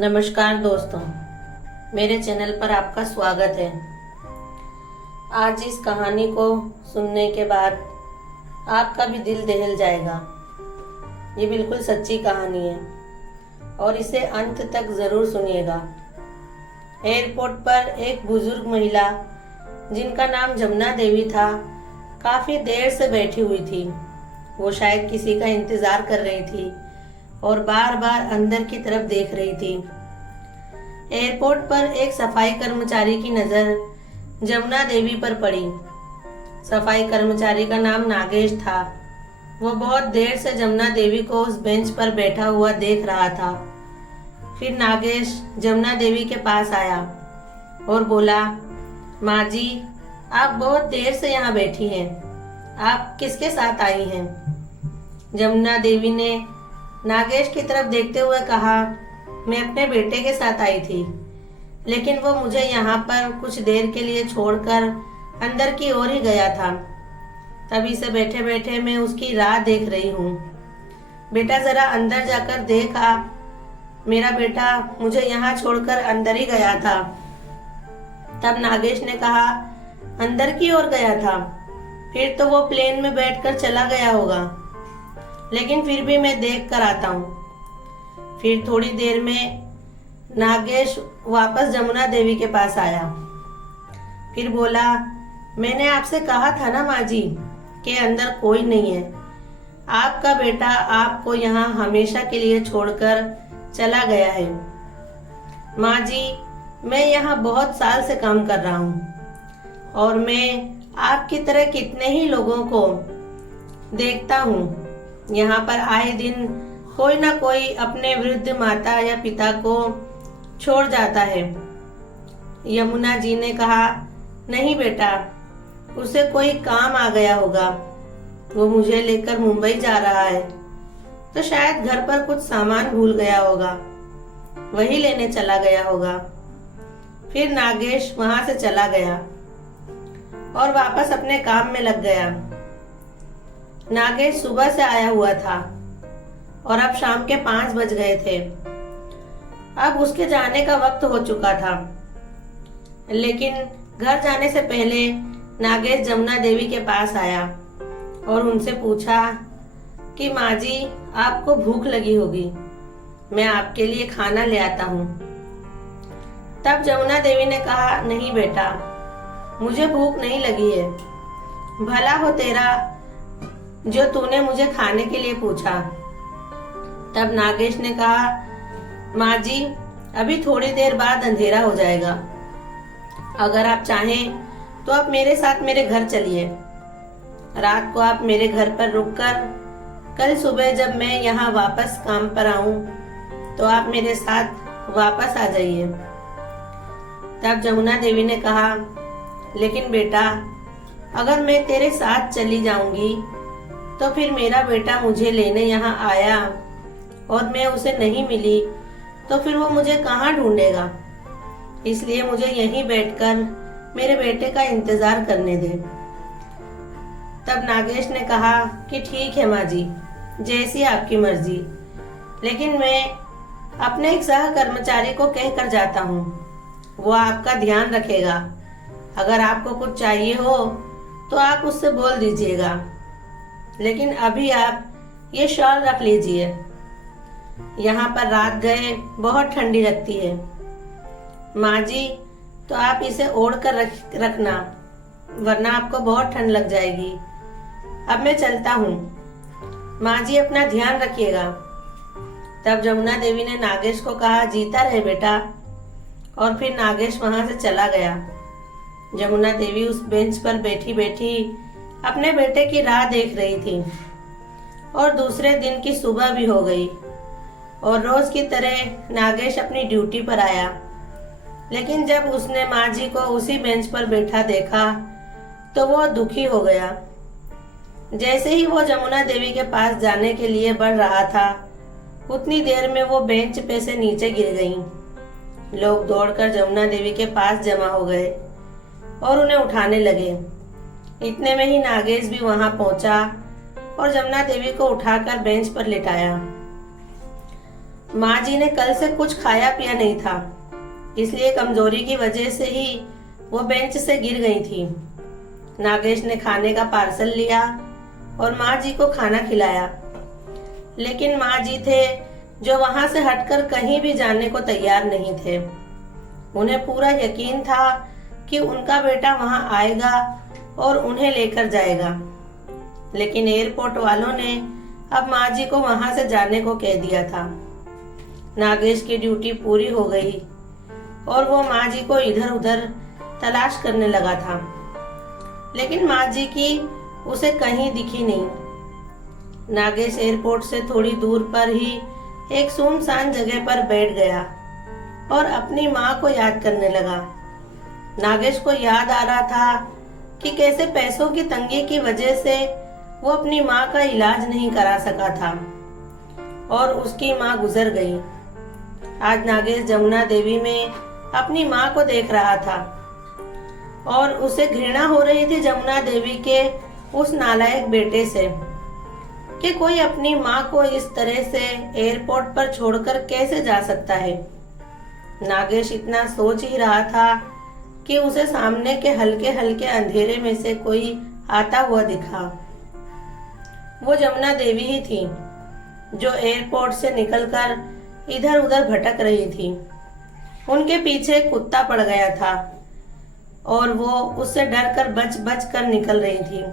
नमस्कार दोस्तों, मेरे चैनल पर आपका स्वागत है। आज इस कहानी को सुनने के बाद आपका भी दिल दहल जाएगा। ये बिल्कुल सच्ची कहानी है और इसे अंत तक ज़रूर सुनिएगा। एयरपोर्ट पर एक बुजुर्ग महिला जिनका नाम जमुना देवी था, काफ़ी देर से बैठी हुई थी। वो शायद किसी का इंतज़ार कर रही थी और बार बार अंदर की तरफ देख रही थी। एयरपोर्ट पर एक सफाई कर्मचारी की नज़र जमुना देवी पर पड़ी। सफाई कर्मचारी का नाम नागेश था। वो बहुत देर से जमुना देवी को उस बेंच पर बैठा हुआ देख रहा था। फिर नागेश जमुना देवी के पास आया और बोला, माँ जी, आप बहुत देर से यहाँ बैठी हैं। आप किसके साथ आई हैं? जमुना देवी ने नागेश की तरफ देखते हुए कहा, मैं अपने बेटे के साथ आई थी, लेकिन वो मुझे यहाँ पर कुछ देर के लिए छोड़कर अंदर की ओर ही गया था। तभी से बैठे बैठे मैं उसकी राह देख रही हूँ। बेटा जरा अंदर जाकर देखा, मेरा बेटा मुझे यहाँ छोड़कर अंदर ही गया था। तब नागेश ने कहा, अंदर की ओर गया था? फिर तो वो प्लेन में बैठकर चला गया होगा, लेकिन फिर भी मैं देख कर आता हूँ। फिर थोड़ी देर में नागेश वापस जमुना देवी के पास आया। फिर बोला, मैंने आपसे कहा था ना माँ जी कि अंदर कोई नहीं है। आपका बेटा आपको यहाँ हमेशा के लिए छोड़कर चला गया है। माँ जी, मैं यहाँ बहुत साल से काम कर रहा हूँ और मैं आपकी तरह कितने ही लोगों को देखता हूँ। यहाँ पर आए दिन कोई ना कोई अपने वृद्ध माता या पिता को छोड़ जाता है। यमुना जी ने कहा, नहीं बेटा, उसे कोई काम आ गया होगा। वो मुझे लेकर मुंबई जा रहा है, तो शायद घर पर कुछ सामान भूल गया होगा, वही लेने चला गया होगा। फिर नागेश वहां से चला गया और वापस अपने काम में लग गया। नागेश सुबह से आया हुआ था और अब शाम के 5 बज गए थे। अब उसके जाने का वक्त हो चुका था, लेकिन घर जाने से पहले नागेश जमुना देवी के पास आया और उनसे पूछा कि माँ जी, आपको भूख लगी होगी, मैं आपके लिए खाना ले आता हूँ। तब जमुना देवी ने कहा, नहीं बेटा, मुझे भूख नहीं लगी है। भला हो तेरा जो तूने मुझे खाने के लिए पूछा। तब नागेश ने कहा, माँ जी, अभी थोड़ी देर बाद अंधेरा हो जाएगा। अगर आप चाहें तो आप मेरे साथ मेरे घर चलिए। रात को आप मेरे घर पर रुककर कल सुबह जब मैं यहाँ वापस काम पर आऊं तो आप मेरे साथ वापस आ जाइए। तब जमुना देवी ने कहा, लेकिन बेटा, अगर मैं तेरे साथ चली जाऊंगी तो फिर मेरा बेटा मुझे लेने यहाँ आया और मैं उसे नहीं मिली तो फिर वो मुझे कहाँ ढूंढेगा। इसलिए मुझे यहीं बैठकर मेरे बेटे का इंतजार करने दे। तब नागेश ने कहा कि ठीक है माँ जी, जैसी आपकी मर्जी, लेकिन मैं अपने एक सह कर्मचारी को कह कर जाता हूँ, वो आपका ध्यान रखेगा। अगर आपको कुछ चाहिए हो तो आप उससे बोल दीजिएगा, लेकिन अभी आप ये शॉल रख लीजिए। यहाँ पर रात गए बहुत ठंडी लगती है। माँ जी, तो आप इसे ओढ़ कर रखना, वरना आपको बहुत ठंड लग जाएगी। अब मैं चलता हूँ, माँ जी अपना ध्यान रखिएगा। तब जमुना देवी ने नागेश को कहा, जीता रहे बेटा, और फिर नागेश वहां से चला गया। जमुना देवी उस बेंच पर बैठी बैठी अपने बेटे की राह देख रही थी और दूसरे दिन की सुबह भी हो गई और रोज की तरह नागेश अपनी ड्यूटी पर आया। लेकिन जब उसने माँ जी को उसी बेंच पर बैठा देखा तो वो दुखी हो गया। जैसे ही वो जमुना देवी के पास जाने के लिए बढ़ रहा था, उतनी देर में वो बेंच पे से नीचे गिर गई। लोग दौड़कर जमुना देवी के पास जमा हो गए और उन्हें उठाने लगे। इतने में ही नागेश भी वहां पहुंचा और जमुना देवी को उठाकर बेंच पर लिटाया। माँ जी ने कल से कुछ खाया पिया नहीं था, इसलिए कमजोरी की वजह से ही वो बेंच से गिर गई थी। नागेश ने खाने का पार्सल लिया और माँ जी को खाना खिलाया, लेकिन माँ जी थे जो वहां से हटकर कहीं भी जाने को तैयार नहीं थे। उन्हें पूरा यकीन था कि उनका बेटा वहां आएगा और उन्हें लेकर जाएगा, लेकिन एयरपोर्ट वालों ने अब माँ जी को वहां से जाने को कह दिया था। नागेश की ड्यूटी पूरी हो गई और वो माँ जी को इधर उधर तलाश करने लगा था, लेकिन माँ जी की उसे कहीं दिखी नहीं। नागेश एयरपोर्ट से थोड़ी दूर पर ही एक सुनसान जगह पर बैठ गया और अपनी माँ को याद करने लगा। नागेश को याद आ रहा था कि कैसे पैसों की तंगी की वजह से वो अपनी माँ का इलाज नहीं करा सका था और उसकी माँ गुजर गई। आज नागेश जमुना देवी में अपनी माँ को देख रहा था और उसे घृणा हो रही थी जमुना देवी के उस नालायक बेटे से कि कोई अपनी माँ को इस तरह से एयरपोर्ट पर छोड़कर कैसे जा सकता है। नागेश इतना सोच ही रहा था कि उसे सामने के हल्के हल्के अंधेरे में से कोई आता हुआ दिखा। वो जमुना देवी ही थी जो एयरपोर्ट से निकलकर इधर उधर भटक रही थी। उनके पीछे कुत्ता पड़ गया था और वो उससे डरकर बच बच कर निकल रही थी।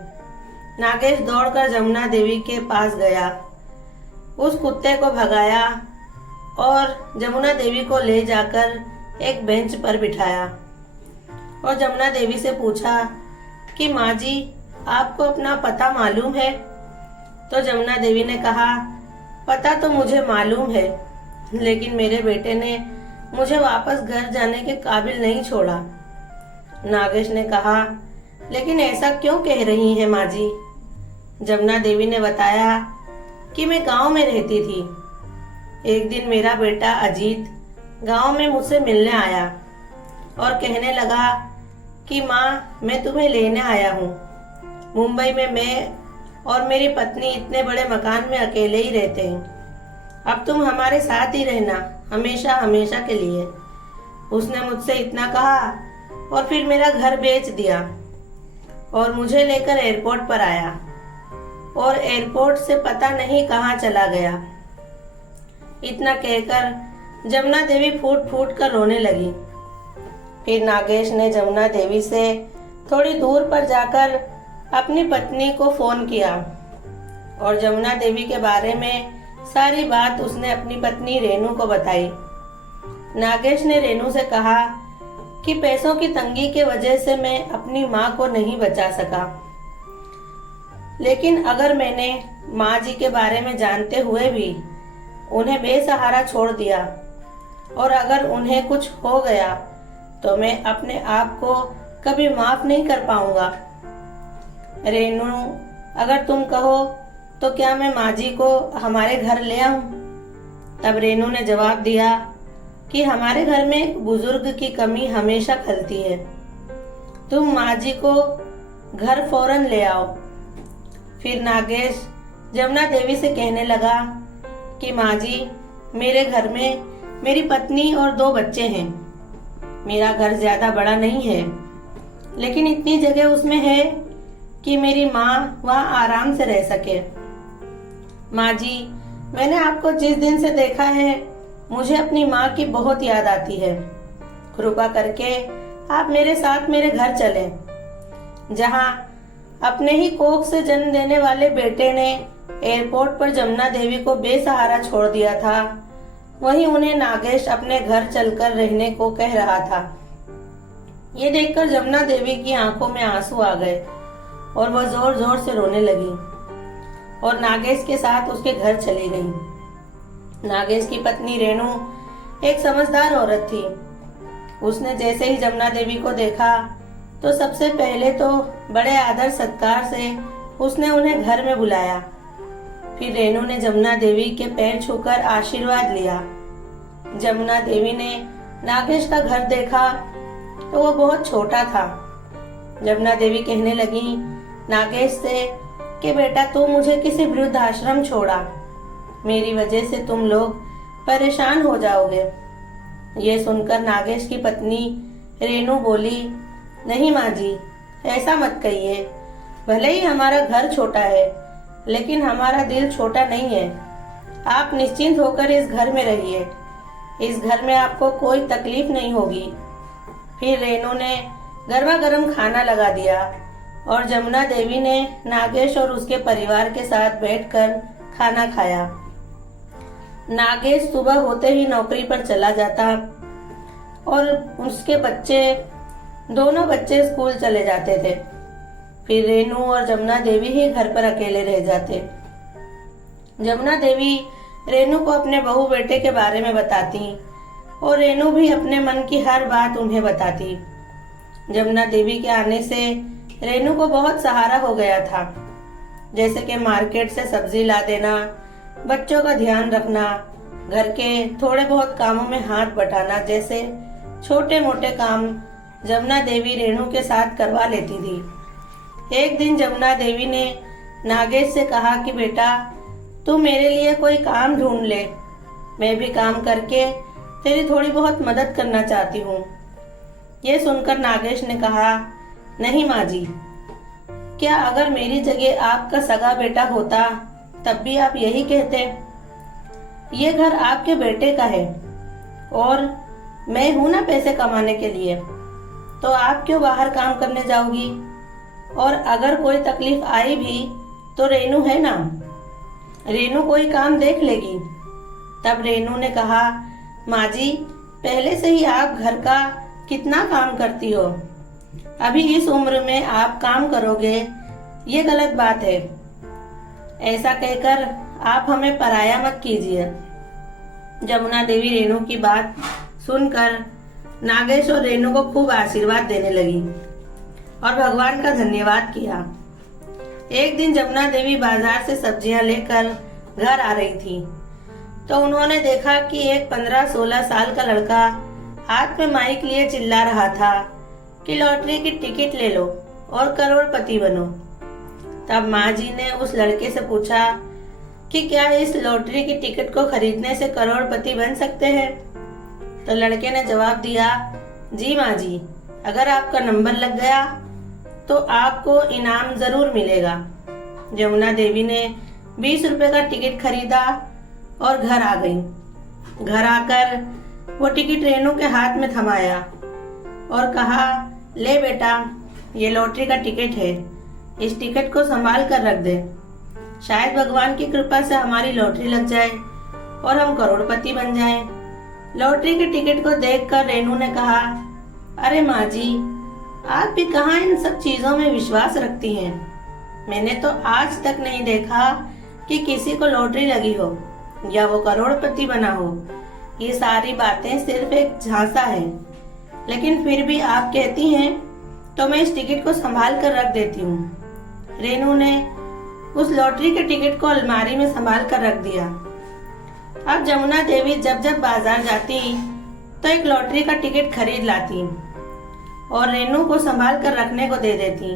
नागेश दौड़कर जमुना देवी के पास गया, उस कुत्ते को भगाया और जमुना देवी को ले जाकर एक बेंच पर बिठाया और जमुना देवी से पूछा कि माँ जी, आपको अपना पता मालूम है? तो जमुना देवी ने कहा, पता तो मुझे मालूम है, लेकिन मेरे बेटे ने मुझे वापस घर जाने के काबिल नहीं छोड़ा। नागेश ने कहा, लेकिन ऐसा क्यों कह रही हैं माँ जी? जमुना देवी ने बताया कि मैं गांव में रहती थी। एक दिन मेरा बेटा अजीत गांव में मुझसे मिलने आया और कहने लगा कि माँ, मैं तुम्हें लेने आया हूँ। मुंबई में मैं और मेरी पत्नी इतने बड़े मकान में अकेले ही रहते हैं। अब तुम हमारे साथ ही रहना, हमेशा हमेशा के लिए। उसने मुझसे इतना कहा और फिर मेरा घर बेच दिया और मुझे लेकर एयरपोर्ट पर आया और एयरपोर्ट से पता नहीं कहाँ चला गया। इतना कहकर जमुना देवी फूट फूट कर रोने लगी। फिर नागेश ने जमुना देवी से थोड़ी दूर पर जाकर अपनी पत्नी को फोन किया और जमुना देवी के बारे में सारी बात उसने अपनी पत्नी रेनू को बताई। नागेश ने रेनू से कहा कि पैसों की तंगी की वजह से मैं अपनी माँ को नहीं बचा सका, लेकिन अगर मैंने माँ जी के बारे में जानते हुए भी उन्हें बेसहारा छोड़ दिया और अगर उन्हें कुछ हो गया तो मैं अपने आप को कभी माफ नहीं कर पाऊंगा। रेनू, अगर तुम कहो तो क्या मैं माँ जी को हमारे घर ले आऊं? तब रेनू ने जवाब दिया कि हमारे घर में एक बुजुर्ग की कमी हमेशा खलती है। तुम माँ जी को घर फौरन ले आओ। फिर नागेश जमुना देवी से कहने लगा कि माँ जी, मेरे घर में मेरी पत्नी और 2 बच्चे हैं। मेरा घर ज्यादा बड़ा नहीं है, लेकिन इतनी जगह उसमें है कि मेरी माँ वहाँ आराम से रह सके। माँ जी, मैंने आपको जिस दिन से देखा है मुझे अपनी माँ की बहुत याद आती है। कृपा करके आप मेरे साथ मेरे घर चलें, जहाँ अपने ही कोख से जन्म देने वाले बेटे ने एयरपोर्ट पर जमुना देवी को बेसहारा छोड़ दिया था, वहीं उन्हें नागेश अपने घर चलकर रहने को कह रहा था। ये देखकर जमुना देवी की आंखों में आंसू आ गए और वह जोर जोर से रोने लगी और नागेश के साथ उसके घर चली गई। नागेश की पत्नी रेनू एक समझदार औरत थी। उसने जैसे ही जमुना देवी को देखा तो सबसे पहले तो बड़े आदर सत्कार से उसने उन्हें घर में बुलाया। फिर रेनू ने जमुना देवी के पैर छूकर आशीर्वाद लिया। जमुना देवी ने नागेश का घर देखा तो वो बहुत छोटा था। जमुना देवी कहने लगी नागेश से कि बेटा, तू मुझे किसी वृद्धाश्रम छोड़ा। मेरी वजह से तुम लोग परेशान हो जाओगे। ये सुनकर नागेश की पत्नी रेनू बोली, नहीं माँ जी, ऐसा मत कहिए। भले ही हमारा घर छोटा है, लेकिन हमारा दिल छोटा नहीं है। आप निश्चिंत होकर इस घर में रहिए। इस घर में आपको कोई तकलीफ नहीं होगी। फिर रेनू ने गर्मा गर्म खाना लगा दिया और जमुना देवी ने नागेश और उसके परिवार के साथ बैठकर खाना खाया। नागेश सुबह होते ही नौकरी पर चला जाता और उसके दोनों बच्चे स्कूल चले जाते थे। फिर रेनू और जमुना देवी ही घर पर अकेले रह जाते। जमुना देवी रेनू को अपने बहू बेटे के बारे में बताती और रेनू भी अपने मन की हर बात उन्हें बताती। जमुना देवी के आने से रेनू को बहुत सहारा हो गया था, जैसे कि मार्केट से सब्जी ला देना, बच्चों का ध्यान रखना, घर के थोड़े बहुत कामों में हाथ बटाना जैसे छोटे मोटे काम जमुना देवी रेनू के साथ करवा लेती थी। एक दिन जमुना देवी ने नागेश से कहा कि बेटा, तू मेरे लिए कोई काम ढूंढ ले। मैं भी काम करके तेरी थोड़ी बहुत मदद करना चाहती हूँ। ये सुनकर नागेश ने कहा, नहीं माँ जी, क्या अगर मेरी जगह आपका सगा बेटा होता तब भी आप यही कहते? ये घर आपके बेटे का है और मैं हूं ना पैसे कमाने के लिए, तो आप क्यों बाहर काम करने जाओगी? और अगर कोई तकलीफ आई भी तो रेनू है ना, रेनू कोई काम देख लेगी। तब रेनू ने कहा, माँ जी, पहले से ही आप घर का कितना काम करती हो, अभी इस उम्र में आप काम करोगे, ये गलत बात है। ऐसा कहकर आप हमें पराया मत कीजिए। जमुना देवी रेनू की बात सुनकर नागेश और रेनू को खूब आशीर्वाद देने लगी और भगवान का धन्यवाद किया। एक दिन जमुना देवी बाजार से सब्जियां लेकर घर आ रही थी तो उन्होंने देखा कि एक 15-16 साल का लड़का हाथ में माइक लिए चिल्ला रहा था कि लॉटरी की टिकट ले लो और करोड़पति बनो। तब माँ जी ने उस लड़के से पूछा कि क्या इस लॉटरी की टिकट को खरीदने से करोड़पति बन सकते हैं? तो लड़के ने जवाब दिया, जी माँ जी, अगर आपका नंबर लग गया तो आपको इनाम जरूर मिलेगा। जमुना देवी ने 20 रुपए का टिकट खरीदा और घर आ गई। घर आकर वो टिकट रेनू के हाथ में थमाया और कहा, ले बेटा, ये लॉटरी का टिकट है, इस टिकट को संभाल कर रख दे। शायद भगवान की कृपा से हमारी लॉटरी लग जाए और हम करोड़पति बन जाएं। लॉटरी के टिकट को देखकर रेनू ने कहा, अरे माँ जी, आप भी कहाँ इन सब चीजों में विश्वास रखती हैं? मैंने तो आज तक नहीं देखा कि किसी को लॉटरी लगी हो या वो करोड़पति बना हो। ये सारी बातें सिर्फ एक झांसा है, लेकिन फिर भी आप कहती हैं तो मैं इस टिकट को संभाल कर रख देती हूँ। रेनू ने उस लॉटरी के टिकट को अलमारी में संभाल कर रख दिया। अब जमुना देवी जब जब बाजार जाती तो एक लॉटरी का टिकट खरीद लाती और रेनू को संभाल कर रखने को दे देती।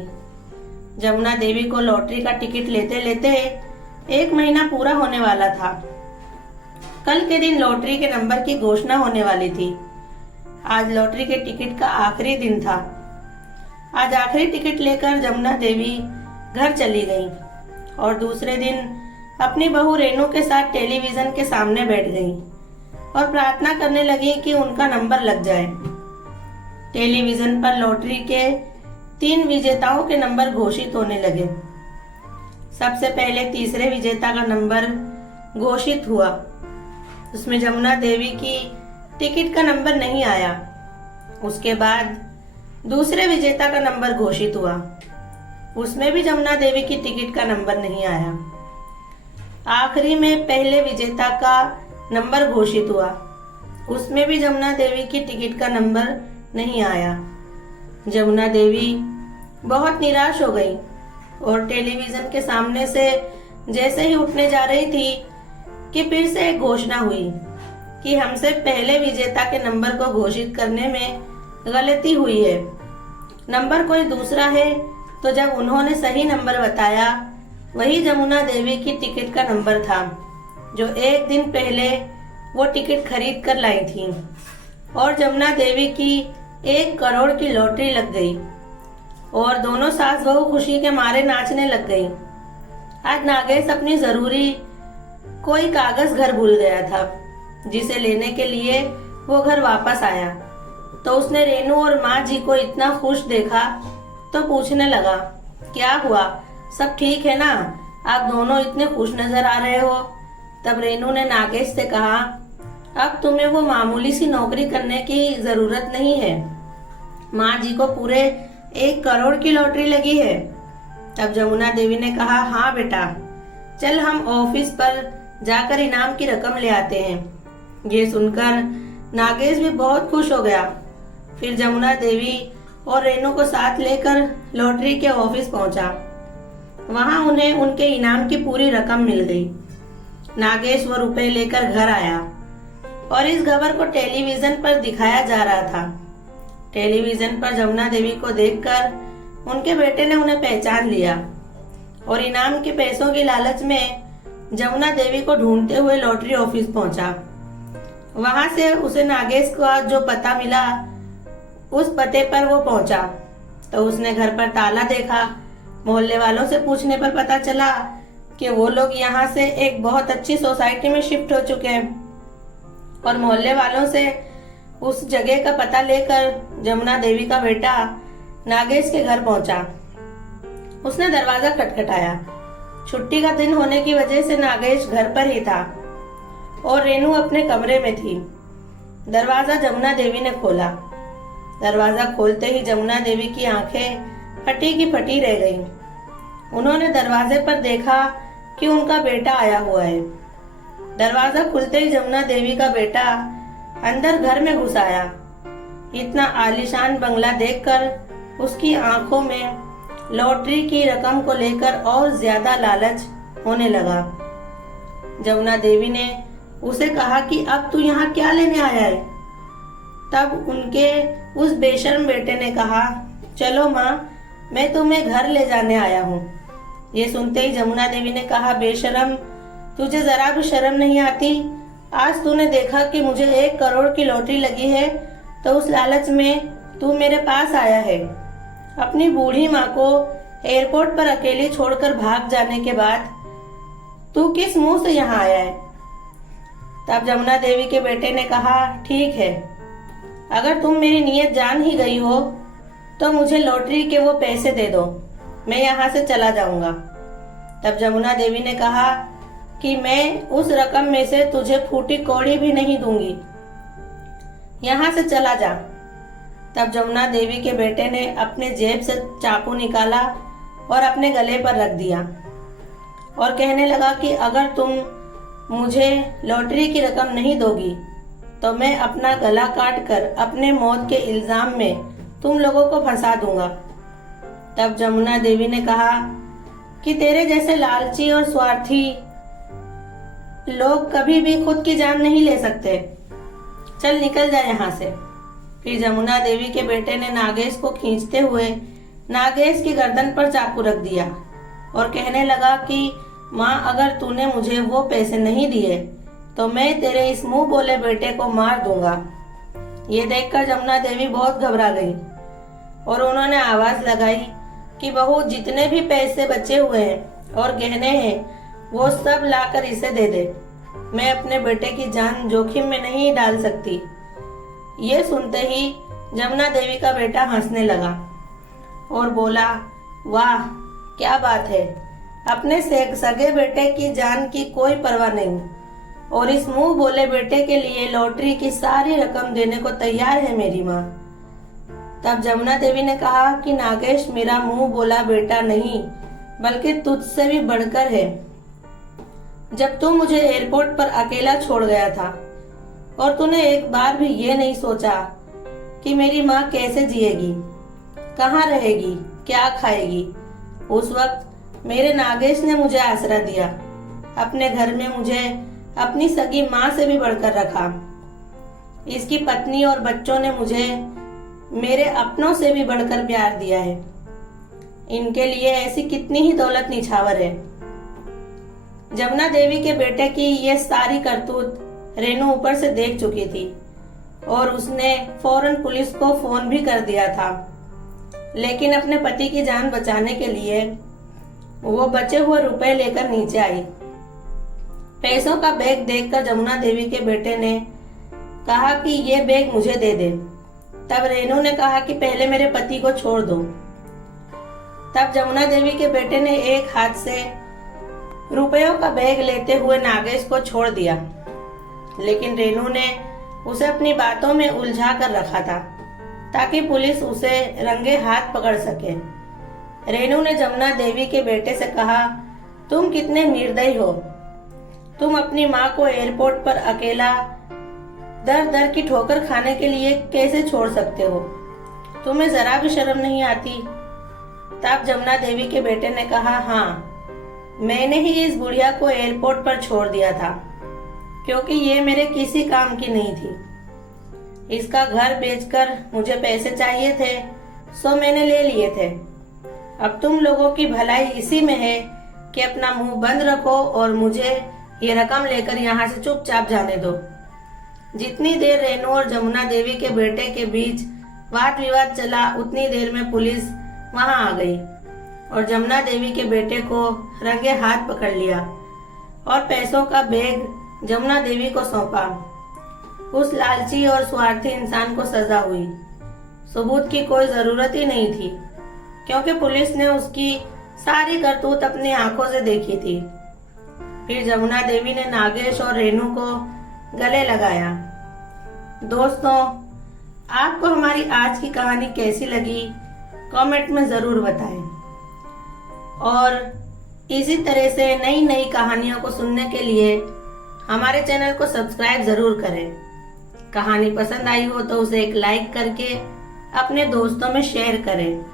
जमुना देवी को लॉटरी का टिकट लेते लेते 1 महीना पूरा होने वाला था। कल के दिन लॉटरी के नंबर की घोषणा होने वाली थी। आज लॉटरी के टिकट का आखिरी दिन था। आज आखिरी टिकट लेकर जमुना देवी घर चली गई और दूसरे दिन अपनी बहू रेनू के साथ टेलीविजन के सामने बैठ गई और प्रार्थना करने लगी कि उनका नंबर लग जाए। टेलीविजन पर लॉटरी के 3 विजेताओं के नंबर घोषित होने लगे। सबसे पहले तीसरे विजेता का नंबर घोषित हुआ। उसमें जमुना देवी की टिकट का नंबर नहीं आया। उसके बाद दूसरे विजेता का नंबर घोषित हुआ। उसमें भी जमुना देवी की टिकट का नंबर नहीं आया। आखिरी में पहले विजेता का नंबर घोषित हुआ। उसमें भी जमुना देवी की टिकट का नंबर नहीं आया। जमुना देवी बहुत निराश हो गई और टेलीविजन के सामने से जैसे ही उठने जा रही थी कि फिर से एक घोषणा हुई कि हमसे पहले विजेता के नंबर को घोषित करने में गलती हुई है। नंबर कोई दूसरा है। तो जब उन्होंने सही नंबर बताया, वही जमुना देवी की टिकट का नंबर था जो 1 दिन पहले वो टिकट खरीद कर लाई थी और जमुना देवी की 1 करोड़ की लॉटरी लग गई और दोनों सास बहू खुशी के मारे नाचने लग गई। आज नागेश अपनी जरूरी कोई कागज घर भूल गया था, जिसे लेने के लिए वो घर वापस आया तो उसने रेनू और माँ जी को इतना खुश देखा तो पूछने लगा, क्या हुआ, सब ठीक है ना, आप दोनों इतने खुश नजर आ रहे हो। तब रेनू ने नागेश से कहा, अब तुम्हें वो मामूली सी नौकरी करने की जरूरत नहीं है, माँ जी को पूरे 1 करोड़ की लॉटरी लगी है। तब जमुना देवी ने कहा, हाँ बेटा, चल हम ऑफिस पर जाकर इनाम की रकम ले आते हैं। ये सुनकर नागेश भी बहुत खुश हो गया। फिर जमुना देवी और रेनू को साथ लेकर लॉटरी के ऑफिस पहुंचा। वहां उन्हें उनके इनाम की पूरी रकम मिल गई। नागेश वो रुपए लेकर घर आया और इस खबर को टेलीविजन पर दिखाया जा रहा था। टेलीविजन पर जमुना देवी को देखकर उनके बेटे ने उन्हें पहचान लिया और इनाम के पैसों की लालच में जमुना देवी को ढूंढते हुए लॉटरी ऑफिस पहुंचा। वहां से उसे नागेश का जो पता मिला उस पते पर वो पहुंचा तो उसने घर पर ताला देखा। मोहल्ले वालों से पूछने पर पता चला कि वो लोग यहाँ से एक बहुत अच्छी सोसाइटी में शिफ्ट हो चुके हैं और मोहल्ले वालों से उस जगह का पता लेकर जमुना देवी का बेटा नागेश के घर पहुंचा। उसने दरवाजा खटखटाया। छुट्टी का दिन होने की वजह से नागेश घर पर ही था और रेनू अपने कमरे में थी। दरवाजा जमुना देवी ने खोला। दरवाजा खोलते ही जमुना देवी की आंखें फटी की फटी रह गईं। उन्होंने दरवाजे पर देखा कि उनका बेटा आया हुआ है। दरवाजा खुलते ही जमुना देवी का बेटा अंदर घर में घुस आया। इतना आलीशान बंगला देखकर उसकी आंखों में लॉटरी की रकम को लेकर और ज्यादा लालच होने लगा। जमुना देवी ने उसे कहा कि अब तू यहाँ क्या लेने आया है। तब उनके उस बेशर्म बेटे ने कहा, चलो माँ, मैं तुम्हें घर ले जाने आया हूँ। ये सुनते ही जमुना देवी ने कहा, बेशरम, तुझे जरा भी शर्म नहीं आती। आज तूने देखा कि मुझे 1 करोड़ की लॉटरी लगी है तो उस लालच में तू मेरे पास आया है। अपनी बूढ़ी माँ को एयरपोर्ट पर अकेली छोड़कर भाग जाने के बाद तू किस मुंह से यहाँ आया है। तब जमुना देवी के बेटे ने कहा, ठीक है, अगर तुम मेरी नीयत जान ही गई हो तो मुझे लॉटरी के वो पैसे दे दो, मैं यहाँ से चला जाऊंगा। तब जमुना देवी ने कहा कि मैं उस रकम में से तुझे फूटी कौड़ी भी नहीं दूंगी, यहाँ से चला जा। तब जमुना देवी के बेटे ने अपने जेब से चाकू निकाला और अपने गले पर रख दिया और कहने लगा कि अगर तुम मुझे लॉटरी की रकम नहीं दोगी तो मैं अपना गला काट कर अपने मौत के इल्जाम में तुम लोगों को फंसा दूंगा। तब जमुना देवी ने कहा कि तेरे जैसे लालची और स्वार्थी लोग कभी भी खुद की जान नहीं ले सकते, चल निकल जा यहाँ से। फिर जमुना देवी के बेटे ने नागेश को खींचते हुए नागेश की गर्दन पर चाकू रख दिया और कहने लगा कि माँ, अगर तूने मुझे वो पैसे नहीं दिए तो मैं तेरे इस मुंह बोले बेटे को मार दूंगा। ये देखकर जमुना देवी बहुत घबरा गई और उन्होंने आवाज लगाई कि बहू, जितने भी पैसे बचे हुए हैं और गहने हैं वो सब लाकर इसे दे दे, मैं अपने बेटे की जान जोखिम में नहीं डाल सकती। ये सुनते ही जमुना देवी का बेटा हंसने लगा और बोला, वाह क्या बात है, अपने सगे बेटे की जान की कोई परवाह नहीं और इस मुंह बोले बेटे के लिए लॉटरी की सारी रकम देने को तैयार है मेरी माँ। तब जमुना देवी ने कहा कि नागेश मेरा मुंह बोला बेटा नहीं बल्कि तुझसे भी बढ़कर है। जब तू मुझे एयरपोर्ट पर अकेला छोड़ गया था और तूने एक बार भी ये नहीं सोचा कि मेरी माँ कैसे जिएगी, कहाँ रहेगी, क्या खाएगी, उस वक्त मेरे नागेश ने मुझे आसरा दिया, अपने घर में मुझे अपनी सगी माँ से भी बढ़कर रखा। इसकी पत्नी और बच्चों ने मुझे मेरे अपनों से भी बढ़कर प्यार दिया है। इनके लिए ऐसी कितनी ही दौलत निछावर है। जमुना देवी के बेटे की ये सारी करतूत रेनू ऊपर से देख चुकी थी और उसने फौरन पुलिस को फोन भी कर दिया था। लेकिन अपने पति की जान बचाने के लिए वो बचे हुए रुपए लेकर नीचे आई। पैसों का बैग देखकर जमुना देवी के बेटे ने कहा कि ये बैग मुझे दे दे। तब रेनू ने कहा कि पहले मेरे पति को छोड़ दो। तब जमुना देवी के बेटे ने एक हाथ से रुपयों का बैग लेते हुए नागेश को छोड़ दिया, लेकिन रेनू ने उसे अपनी बातों में उलझा कर रखा था ताकि पुलिस उसे रंगे हाथ पकड़ सके। रेनू ने जमुना देवी के बेटे से कहा, तुम कितने निर्दयी हो। तुम अपनी माँ को एयरपोर्ट पर अकेला दर दर की ठोकर खाने के लिए कैसे छोड़ सकते हो? तुम्हें जरा भी शर्म नहीं आती? तब जमुना देवी के बेटे ने कहा, हाँ, मैंने ही इस बुढ़िया को एयरपोर्ट पर छोड़ दिया था क्योंकि ये मेरे किसी काम की नहीं थी। इसका घर बेचकर मुझे पैसे चाहिए थे, सो मैंने ले लिए थे। अब तुम लोगों की भलाई इसी में है कि अपना मुंह बंद रखो और मुझे ये रकम लेकर यहाँ से चुपचाप जाने दो। जितनी देर रेनू और जमुना देवी के बेटे के बीच वाद विवाद चला, उतनी देर में पुलिस वहां आ गई और जमुना देवी के बेटे को रंगे हाथ पकड़ लिया और पैसों का बैग जमुना देवी को सौंपा। उस लालची और स्वार्थी इंसान को सजा हुई। सबूत की कोई जरूरत ही नहीं थी क्योंकि पुलिस ने उसकी सारी करतूत अपनी आंखों से देखी थी। फिर जमुना देवी ने नागेश और रेनू को गले लगाया। दोस्तों, आपको हमारी आज की कहानी कैसी लगी कमेंट में जरूर बताएं और इसी तरह से नई नई कहानियों को सुनने के लिए हमारे चैनल को सब्सक्राइब जरूर करें। कहानी पसंद आई हो तो उसे एक लाइक करके अपने दोस्तों में शेयर करें।